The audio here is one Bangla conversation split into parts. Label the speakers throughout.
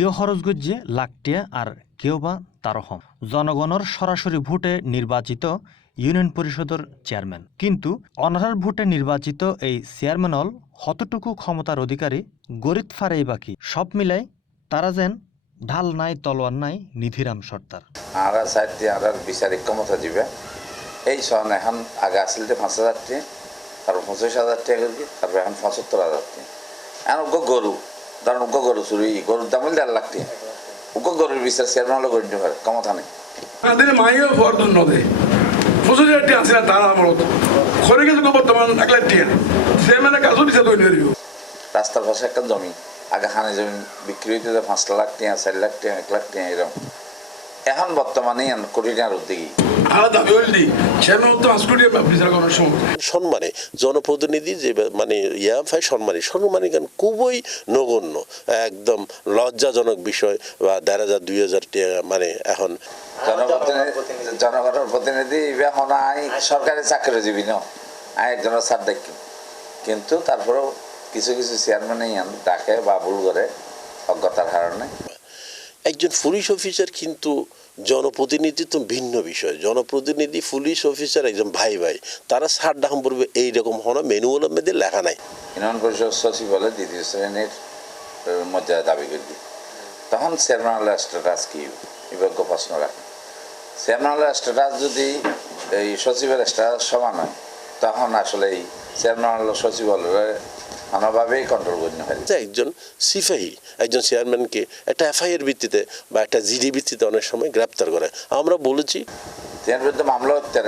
Speaker 1: কেউ খরচ গজ্জে লাখটিয়া আর কেউ বা তারো জনগণের সরাসরি ভোটে নির্বাচিত ইউনিয়ন পরিষদের চেয়ারম্যান কিন্তু অনারার ভোটে নির্বাচিত এই চেয়ারম্যান হল কতটুকু ক্ষমতার অধিকারী গরিব ফারেই বাকি। সব মিলাই তারা যেন ঢাল নাই তলোয়ার নাই নিধিরাম সর্দার
Speaker 2: আর সাইড দিয়ে আর বিচারিক ক্ষমতা দিবে। এই সন এখন আগে আসলে যে পাঁচ হাজার টি তারপর পঁচিশ হাজার টাকা তারপর এখন পঁচাত্তর হাজার এখন গরু ধরেন উগ্র গরু চুরি গরুর দাম হলে দেড় লাখ টি উগ্র গরুর বিচার চেয়ারম্যান হলে করে নিতে পারে ক্ষমতা নেই।
Speaker 3: তাদের মাইও ফর্দন নদে নদী হাজার একটি আছে না তার আমলত খরে গেছে বর্তমান এক লাখ টিয়া সে মানে কাজও বিচার তৈরি করিব
Speaker 2: রাস্তার পাশে একটা জমি আগে খানে জমি বিক্রি হইতে পাঁচ লাখ টিয়া চার লাখ টিয়া এক লাখ টিয়া এরকম। এখন বর্তমানে টাকার উদ্যোগী।
Speaker 3: সময়।
Speaker 4: সম্মানে জনপ্রতিনিধি যে মানে ইয়া ভাই সম্মানী সম্মানী গান খুবই নগণ্য একদম লজ্জাজনক বিষয় বা দেড় হাজার দুই হাজার মানে এখন।
Speaker 2: জনগণের প্রতিনিধি এখন আই সরকারি চাকরিজীবী ন? আই একজনের সার দেখি। কিন্তু তারপরেও কিছু কিছু চেয়ারম্যানই ডাকে বা ভুল করে অজ্ঞতার কারণে।
Speaker 4: একজন পুলিশ অফিসার কিন্তু জনপ্রতিনিধি তো ভিন্ন বিষয়। জনপ্রতিনিধি, পুলিশ অফিসার, একজন ভাই ভাই, তারা সার ডাকাম পড়বে এইরকম হনো ম্যানুয়ালের মধ্যে লেখা নাই।
Speaker 2: ইউনিয়ন পরিষদ সচিব বলে দ্বিতীয় শ্রেণির মর্যাদা দাবি করবি। তখন চেয়ারম্যান হলের স্ট্যাটাস কি? বিভাগ্য প্রশ্ন রাখে। চেয়ারম্যান স্ট্যাটাস যদি এই সচিবের স্ট্যাটাস সমান হয়, তখন আসলে এই চেয়ারম্যান হল নানাভাবেই কন্ট্রোল করতে হয়
Speaker 4: যে একজন সিফাহি একজন চেয়ারম্যানকে একটা এফআইআর ভিত্তিতে বা একটা জিডি ভিত্তিতে অনেক সময় গ্রেপ্তার করে। আমরা বলেছি
Speaker 2: তেনার বিরুদ্ধে মামলা হতে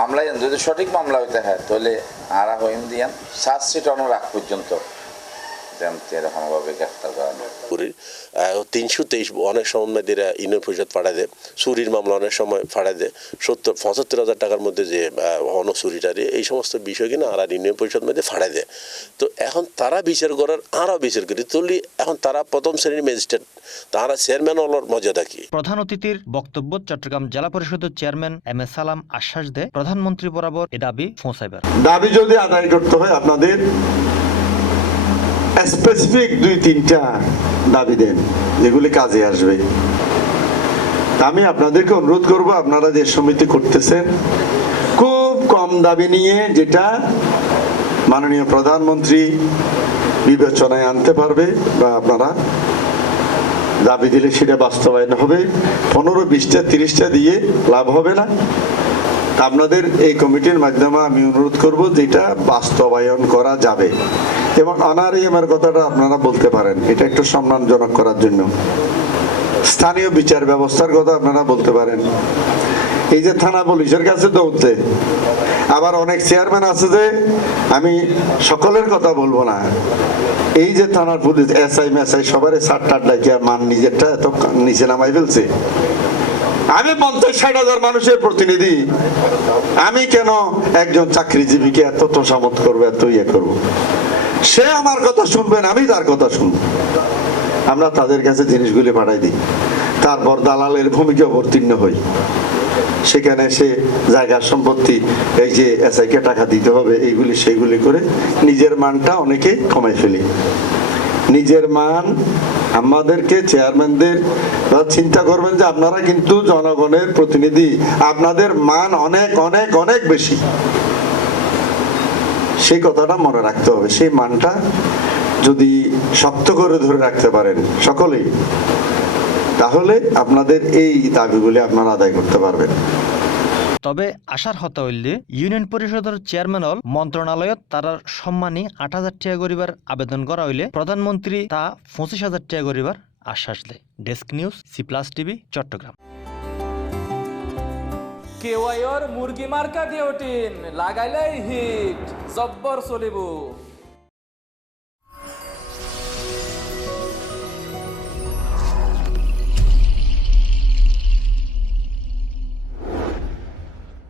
Speaker 2: মামলায় যদি সঠিক মামলা হইতে হয় তাহলে আর হইম দিয়ান চার্জশিট অনেক রাখ পর্যন্ত। এরকমভাবে গ্রেফতার
Speaker 4: তিনশো তেইশ অনেক ইউনিয়ন পরিষদ দেয় চুরির মামলা অনেক সময় দেয় সত্তর পঁচাত্তর হাজার টাকার মধ্যে যে অন চুরিটারি এই সমস্ত বিষয় কিনা আর ইউনিয়ন পরিষদ মধ্যে দেয় তো এখন তারা বিচার করার আরও বিচার করি তুলি এখন তারা প্রথম শ্রেণির ম্যাজিস্ট্রেট তারা চেয়ারম্যান হলার মর্যাদা কি
Speaker 1: প্রধান অতিথির বক্তব্য চট্টগ্রাম জেলা পরিষদের চেয়ারম্যান এম এ সালাম আশ্বাস দেয় প্রধানমন্ত্রী বরাবর এ দাবি পৌঁছাইবার
Speaker 5: দাবি যদি আদায় করতে হয় আপনাদের স্পেসিফিক দুই, তিনটা দাবি দেন, যেগুলি কাজে আসবে। আমি আপনাদেরকে অনুরোধ করব, আপনারা যে সমিতি করতেছেন, খুব কম দাবি নিয়ে যেটা মাননীয় প্রধানমন্ত্রী বিবেচনায় আনতে পারবে বা আপনারা দাবি দিলে সেটা বাস্তবায়ন হবে। পনেরো, বিশটা, তিরিশটা দিয়ে লাভ হবে না। আপনাদের এই কমিটির মাধ্যমে আমি অনুরোধ করব যেটা বাস্তবায়ন করা যাবে। এবং অনারিয়ামের কথাটা আপনারা বলতে পারেন, এটা একটু সম্মানজনক করার জন্য। স্থানীয় বিচার ব্যবস্থার কথা আপনারা বলতে পারেন। এই যে থানা পুলিশের কাছে দৌড়তে, আবার অনেক চেয়ারম্যান আছে যে, আমি সকলের কথা বলব না। এই যে থানার পুলিশ এসআই মেসআই সবারই সাত টাট মান নিজেরটা এত নিচে নামাই ফেলছে। আমি পঞ্চাশ ষাট হাজার মানুষের প্রতিনিধি। আমি কেন একজন চাকরিজীবীকে এত তোষামত করব, এত ইয়ে করব? সে আমার কথা শুনবেন আমি তার কথা শুনব। আমরা তাদের কাছে জিনিসগুলি পাঠাই দিই। তারপর দালালের ভূমিকা অবতীর্ণ হই। সেখানে সে জায়গার সম্পত্তি, এই যে এসআইকে টাকা দিতে হবে, এইগুলি সেইগুলি করে নিজের মানটা অনেকে কমাই ফেলি। নিজের মান আমাদেরকে চেয়ারম্যানদের চিন্তা করবেন যে আপনারা কিন্তু জনগণের প্রতিনিধি। আপনাদের মান অনেক অনেক অনেক বেশি। সেই কথাটা মনে রাখতে হবে। সেই মানটা যদি শক্ত করে ধরে রাখতে পারেন সকলেই, তাহলে আপনাদের এই দাবিগুলি আপনারা আদায় করতে পারবেন।
Speaker 1: তবে আশার হতা হইলে ইউনিয়ন পরিষদের চেয়ারম্যান হল মন্ত্রণালয়ত তার সম্মানী আট হাজার টাকা করিবার আবেদন করা হইলে প্রধানমন্ত্রী তা পঁচিশ হাজার টাকা করিবার আশ্বাস দেয়। Desk news, C plus TV, Chattogram.
Speaker 6: কেওয়াইর মুরগি মার্কা কেওটিন লাগাইলেই হিট, জব্বর চলিব।